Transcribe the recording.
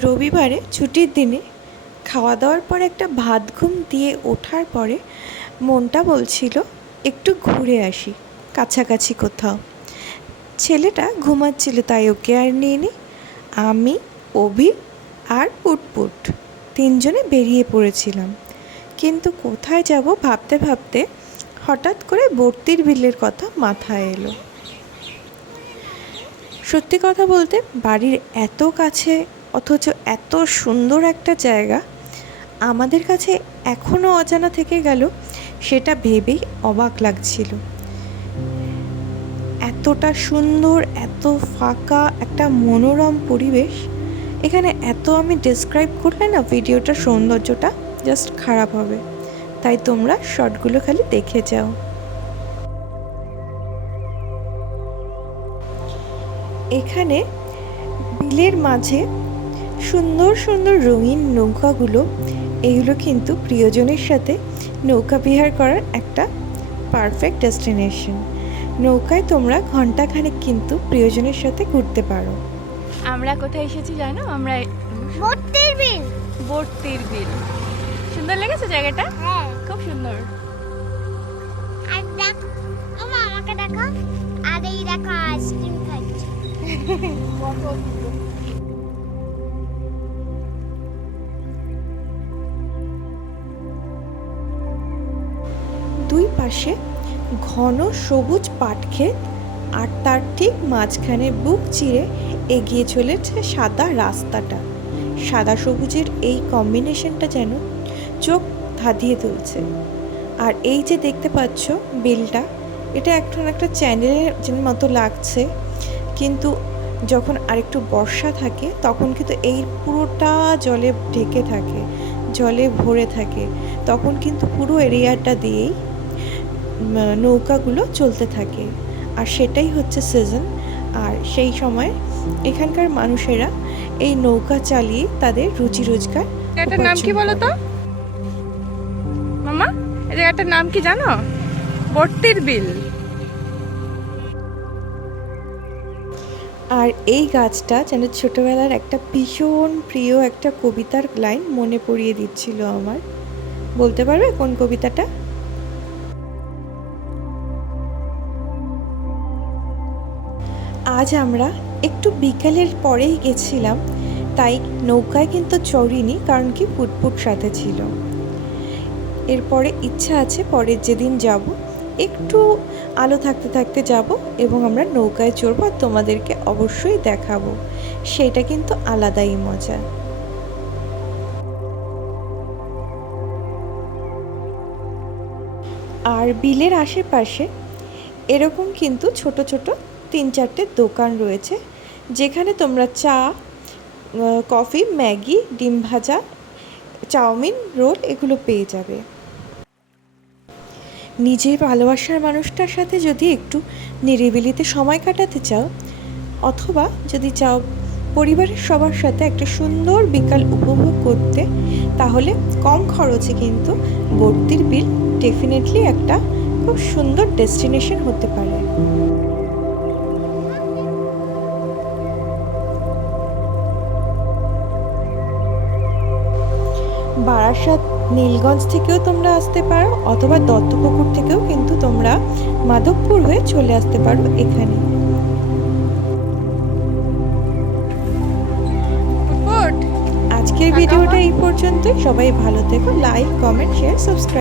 রবিবারে ছুটির দিনে খাওয়া দাওয়ার পর একটা ভাত ঘুম দিয়ে ওঠার পরে মনটা বলছিল একটু ঘুরে আসি কাছাকাছি কোথাও। ছেলেটা ঘুমাচ্ছিল তাই ওকে আর নিয়ে নি। আমি, অভি আর পুটপুট তিনজনে বেরিয়ে পড়েছিলাম। কিন্তু কোথায় যাব ভাবতে ভাবতে হঠাৎ করে বর্তির বিলের কথা মাথায় এলো। সত্যি কথা বলতে বাড়ির এত কাছে অথচ এত সুন্দর একটা জায়গা আমাদের কাছে এখনও অজানা থেকে গেল, সেটা ভেবেই অবাক লাগছিল। এতটা সুন্দর, এত ফাঁকা একটা মনোরম পরিবেশ, এখানে এত আমি ডেসক্রাইব করলে না ভিডিওটার সৌন্দর্যটা জাস্ট খারাপ হবে, তাই তোমরা শর্টগুলো খালি দেখে যাও। এখানে বিলের মাঝে সুন্দর সুন্দর রঙিন নৌকাগুলো, এগুলো কিন্তু প্রিয়জনের সাথে নৌকা বিহার করার একটা পারফেক্ট ডেস্টিনেশন। নৌকায় তোমরা ঘন্টাখানেক কিন্তু প্রিয়জনের সাথে ঘুরতে পারো। আমরা কোথায় এসেছি জানো? আমরা বর্তির বিল। বর্তির বিল। সুন্দর লেগেছে জায়গাটা? হ্যাঁ, খুব সুন্দর। আর দেখ, আমাকে দেখো, আর এই দেখো আইসক্রিম খাচ্ছি। দুই পাশে ঘন সবুজ পাটক্ষেত, আর তার ঠিক মাঝখানে বুক চিরে এগিয়ে চলেছে সাদা রাস্তাটা। সাদা সবুজের এই কম্বিনেশনটা যেন চোখ ধাঁধিয়ে তুলছে। আর এই যে দেখতে পাচ্ছ বিলটা, এটা এখন একটা চ্যানেলের মতো লাগছে, কিন্তু যখন আরেকটু বর্ষা থাকে তখন কিন্তু এই পুরোটা জলে ঢেকে থাকে, জলে ভরে থাকে। তখন কিন্তু পুরো এরিয়াটা দিয়েই নৌকাগুলো চলতে থাকে, আর সেটাই হচ্ছে সিজন। আর সেই সময় এখানকার মানুষেরা এই নৌকা চালিয়ে তাদের রুজি রোজগার। এটার নাম কি বলো তো মামা? এই জায়গাটার নাম কি জানো? বর্তির বিল। আর এই গাছটা যেন ছোটবেলার একটা ভীষণ প্রিয় একটা কবিতার লাইন মনে পড়িয়ে দিচ্ছিল আমার। বলতে পারবে কোন কবিতাটা? আজ আমরা একটু বিকেলের পরেই গেছিলাম, তাই নৌকায় কিন্তু চড়িনি, কারণ কি পুটপুট সাথে ছিল। এরপরে ইচ্ছা আছে পরের যেদিন যাব একটু আলো থাকতে থাকতে যাব এবং আমরা নৌকায় চড়বো, আর তোমাদেরকে অবশ্যই দেখাবো। সেটা কিন্তু আলাদাই মজা। আর বিলের আশেপাশে এরকম কিন্তু ছোট ছোট 3-4টে দোকান রয়েছে, যেখানে তোমরা চা, কফি, ম্যাগি, ডিম ভাজা, চাউমিন, রোল এগুলো পেয়ে যাবে। নিজের ভালোবাসার মানুষটার সাথে যদি একটু নিরিবিলিতে সময় কাটাতে চাও, অথবা যদি চাও পরিবারের সবার সাথে একটা সুন্দর বিকাল উপভোগ করতে, তাহলে কম খরচে কিন্তু বর্তির বিল ডেফিনেটলি একটা খুব সুন্দর ডেস্টিনেশন হতে পারে। বারাসাত, নীলগঞ্জ থেকেও তোমরা আসতে পারো, অথবা দত্তপুকুর থেকেও কিন্তু তোমরা মাধবপুর হয়ে চলে আসতে পারো এখানে। আজকের ভিডিওটা এই পর্যন্তই। সবাই ভালো থেকো। Like, comment, share, subscribe.